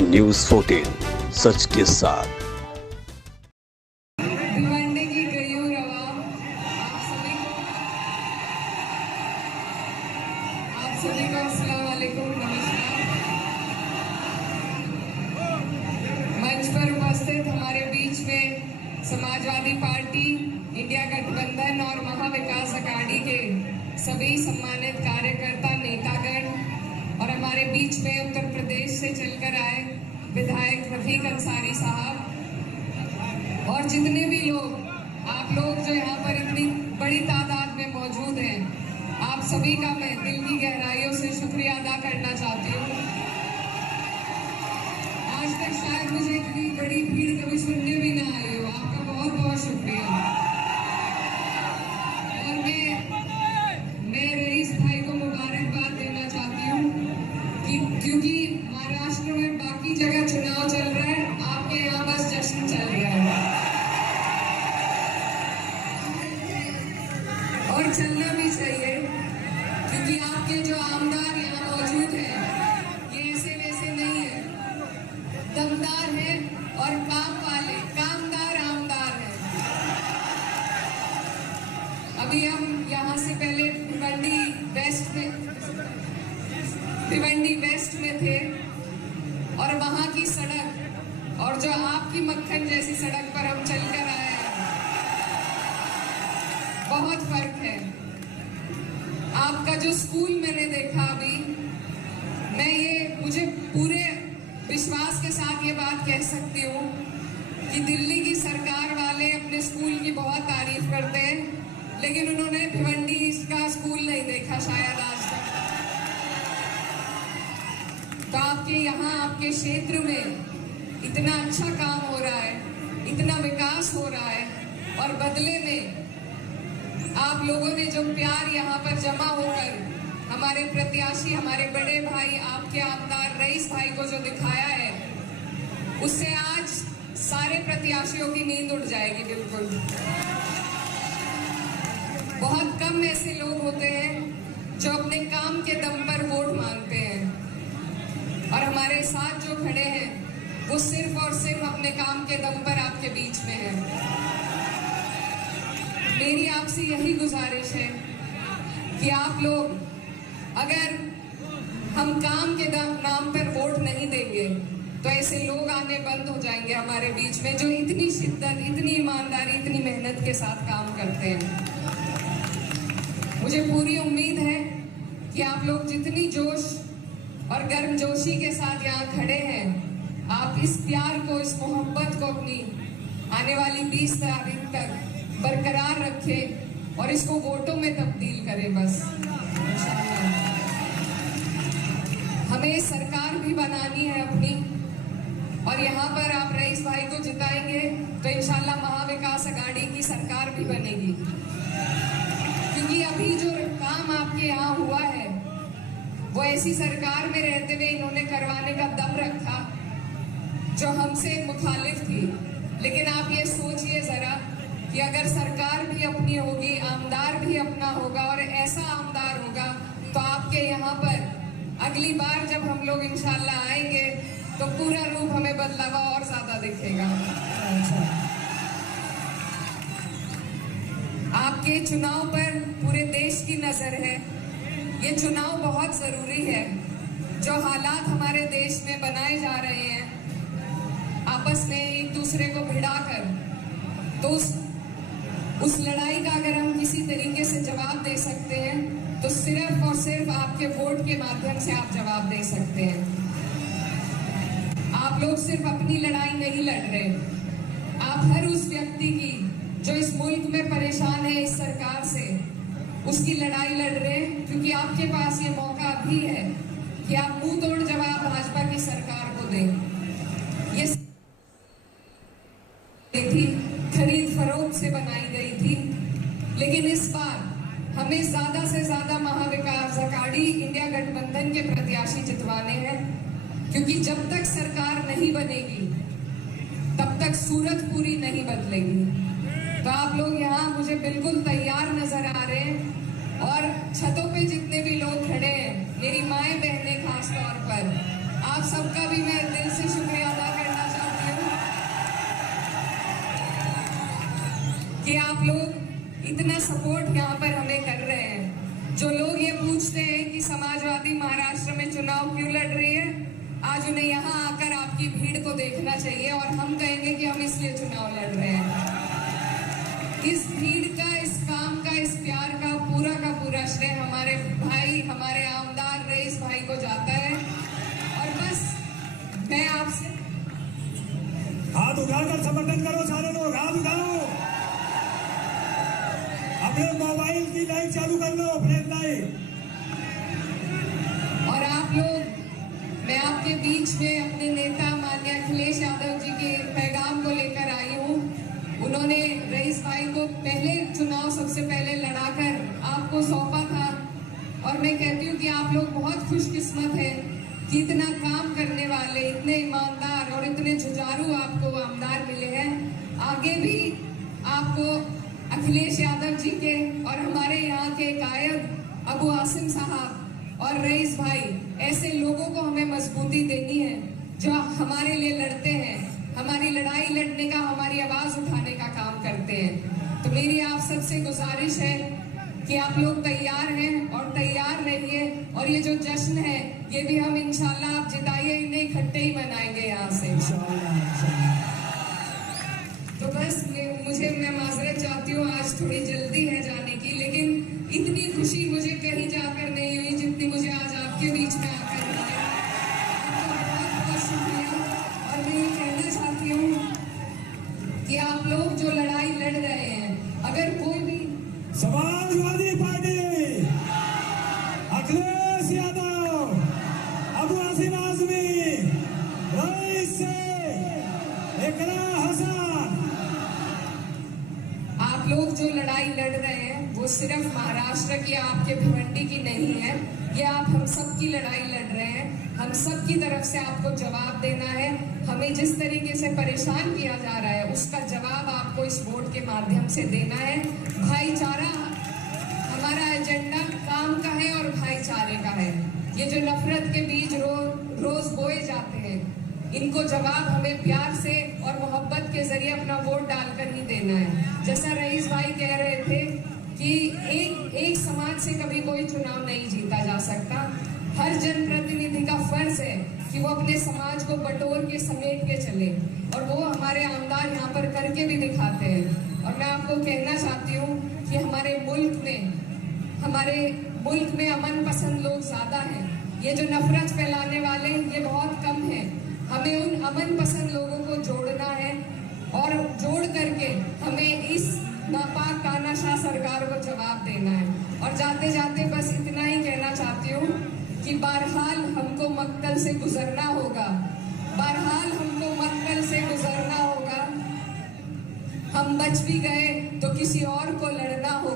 News 14 सच के साथ। भिवंडी की गयूर आवाम आप सभी को अस्सलाम वालेकुम, नमस्कार। मंच पर उपस्थित हमारे बीच में समाजवादी पार्टी, इंडिया गठबंधन और महाविकास अघाड़ी के सभी सम्मानित कार्यकर्ता, नेतागण और हमारे बीच में उत्तर प्रदेश से चलकर आए विधायक रफीक अंसारी साहब और जितने भी लोग, आप लोग जो यहाँ पर इतनी बड़ी तादाद में मौजूद हैं, आप सभी का मैं दिल की गहराइयों से शुक्रिया अदा करना चाहती हूँ। आज तक शायद मुझे इतनी बड़ी भीड़ कभी सुनने भी ना आई हो, आपका बहुत बहुत शुक्रिया। और मैं रईस भाई को मुबारकबाद देना चाहती हूँ क्योंकि महाराष्ट्र में बाकी जगह चुनाव चल रहा है, आपके यहाँ बस जश्न चल रहा है और चलना भी चाहिए, क्योंकि आपके जो आमदार यहाँ मौजूद हैं ये ऐसे वैसे नहीं है, दमदार है और काम वाले, कामदार आमदार है। अभी हम यहाँ से पहले भिवंडी वेस्ट में थे और वहां की सड़क और जो आपकी मक्खन जैसी सड़क पर हम चलकर आए हैं, बहुत फर्क है। आपका जो स्कूल मैंने देखा अभी, मुझे पूरे विश्वास के साथ ये बात कह सकती हूँ कि दिल्ली की सरकार वाले अपने स्कूल की बहुत तारीफ करते हैं, लेकिन उन्होंने भिवंडी का स्कूल नहीं देखा शायद आज तक। तो आपके यहाँ, आपके क्षेत्र में इतना अच्छा काम हो रहा है, इतना विकास हो रहा है और बदले में आप लोगों ने जो प्यार यहाँ पर जमा होकर हमारे प्रत्याशी, हमारे बड़े भाई, आपके आमदार रईस भाई को जो दिखाया है, उससे आज सारे प्रत्याशियों की नींद उड़ जाएगी। बिल्कुल, बहुत कम ऐसे लोग होते हैं जो अपने काम के दम पर वोट मांगते हैं और हमारे साथ जो खड़े हैं वो सिर्फ और सिर्फ अपने काम के दम पर आपके बीच में है। मेरी आपसे यही गुजारिश है कि आप लोग, अगर हम काम के नाम पर वोट नहीं देंगे तो ऐसे लोग आने बंद हो जाएंगे हमारे बीच में जो इतनी शिद्दत, इतनी ईमानदारी, इतनी मेहनत के साथ काम करते हैं। मुझे पूरी उम्मीद है कि आप लोग जितनी जोश और गर्मजोशी के साथ यहाँ खड़े हैं, आप इस प्यार को, इस मोहब्बत को अपनी आने वाली 20 तारीख तक बरकरार रखें और इसको वोटों में तब्दील करें। बस हमें सरकार भी बनानी है अपनी, और यहाँ पर आप रईस भाई को जिताएंगे तो इंशाल्लाह महाविकास अघाड़ी की सरकार भी बनेगी, क्योंकि अभी जो काम आपके यहाँ हुआ है वो ऐसी सरकार में रहते हुए इन्होंने करवाने का दम रखा जो हमसे मुखालिफ थी। लेकिन आप ये सोचिए जरा कि अगर सरकार भी अपनी होगी, आमदार भी अपना होगा और ऐसा आमदार होगा, तो आपके यहाँ पर अगली बार जब हम लोग इंशाल्लाह आएंगे तो पूरा रूप हमें बदला हुआ और ज्यादा दिखेगा। आपके चुनाव पर पूरे देश की नजर है। ये चुनाव बहुत जरूरी है। जो हालात हमारे देश में बनाए जा रहे हैं आपस में एक दूसरे को भिड़ाकर, तो उस लड़ाई का अगर हम किसी तरीके से जवाब दे सकते हैं तो सिर्फ और सिर्फ आपके वोट के माध्यम से आप जवाब दे सकते हैं। आप लोग सिर्फ अपनी लड़ाई नहीं लड़ रहे, आप हर उस व्यक्ति की जो इस मुल्क में परेशान है इस सरकार से, उसकी लड़ाई लड़ रहे हैं, क्योंकि आपके पास ये मौका भी है कि आप मुंह तोड़ जवाब भाजपा की सरकार को दें। ये थी खरीद फरोख्त से बनाई गई थी, लेकिन इस बार हमें ज्यादा से ज्यादा महाविकास अघाड़ी, इंडिया गठबंधन के प्रत्याशी जितवाने हैं, क्योंकि जब तक सरकार नहीं बनेगी तब तक सूरत पूरी नहीं बदलेगी। तो आप लोग यहाँ मुझे बिल्कुल तैयार नजर आ रहे हैं और छतों पे जितने भी लोग खड़े हैं, मेरी माएं बहनें खास तौर पर, आप सबका भी मैं दिल से शुक्रिया अदा करना चाहती हूँ कि आप लोग इतना सपोर्ट यहाँ पर हमें कर रहे हैं। जो लोग ये पूछते हैं कि समाजवादी महाराष्ट्र में चुनाव क्यों लड़ रही है, आज उन्हें यहाँ आकर आपकी भीड़ को देखना चाहिए और हम कहेंगे कि हम इसलिए चुनाव लड़ रहे हैं। इस भीड़ का, इस काम का, इस प्यार का पूरा श्रेय हमारे भाई, हमारे आमदार रईस भाई को जाता है। और बस मैं आपसे हाथ उठाकर समर्थन करो सारे लोग, हाथ उठाओ। अपने मोबाइल की लाइट चालू कर लो, फ्लैश लाइट। और आप लोग, मैं आपके बीच में अपने नेता माननीय अखिलेश यादव जी के पैगाम को लेकर आई हूँ। उन्होंने रईस भाई को पहले चुनाव सबसे पहले लड़ाकर आपको सौंपा था और मैं कहती हूँ कि आप लोग बहुत खुशकिस्मत हैं कि इतना काम करने वाले, इतने ईमानदार और इतने जुझारू आपको आमदार मिले हैं। आगे भी आपको अखिलेश यादव जी के और हमारे यहाँ के कायद अबू आसिम साहब और रईस भाई, ऐसे लोगों को हमें मजबूती देनी है जो हमारे लिए लड़ते हैं, हमारी लड़ाई लड़ने का, हमारी आवाज उठाने का काम करते हैं। तो मेरी आप सबसे गुजारिश है कि आप लोग तैयार हैं और तैयार रहिए। और ये जो जश्न है ये भी हम इंशाल्लाह, आप जिताइए, इन्हें इकट्ठे ही मनाएंगे यहाँ से। तो बस मैं माजरत चाहती हूँ, आज थोड़ी जल्दी है जाने की, लेकिन इतनी खुशी मुझे कहीं जाकर नहीं हुई जितनी मुझे आज आपके बीच में आकर हुई है। आपका बहुत शुक्रिया। और मैं ये कहना चाहती हूँ कि आप लोग जो लड़ाई लड़ रहे हैं, अगर कोई भी समाजवादी पार्टी, अखिलेश यादव, अबू आसिम आजमी, रईस से इकरा हसन, आप लोग जो लड़ाई लड़ रहे हैं वो सिर्फ महाराष्ट्र की, आपके भिवंडी की नहीं है। ये आप हम सब की लड़ाई लड़ रहे हैं। हम सब की तरफ से आपको जवाब देना है। हमें जिस तरीके से परेशान किया जा रहा है उसका जवाब आपको इस वोट के माध्यम से देना है। भाईचारा हमारा एजेंडा काम का है और भाईचारे का है। ये जो नफरत के बीज रोज बोए जाते हैं, इनको जवाब हमें प्यार से और मोहब्बत के जरिए अपना वोट डालकर ही देना है। जैसा रईस भाई कह रहे थे कि एक समाज से कभी कोई चुनाव नहीं जीता जा सकता। हर जनप्रतिनिधि का फर्ज है कि वो अपने समाज को बटोर के, समेट के चले, और वो हमारे आमदार यहाँ पर करके भी दिखाते हैं। और मैं आपको कहना चाहती हूँ कि हमारे मुल्क में अमन पसंद लोग ज्यादा हैं। ये जो नफरत फैलाने वाले ये बहुत कम है। हमें उन अमन पसंद लोगों को जोड़ना है और जोड़ करके हमें इस नापाक तानाशाह सरकार को जवाब देना है। और जाते जाते बस इतना ही कहना चाहती हूँ कि बहरहाल हमको मक्तल से गुजरना होगा, बहरहाल हमको मक्तल से गुजरना होगा। हम बच भी गए तो किसी और को लड़ना होगा।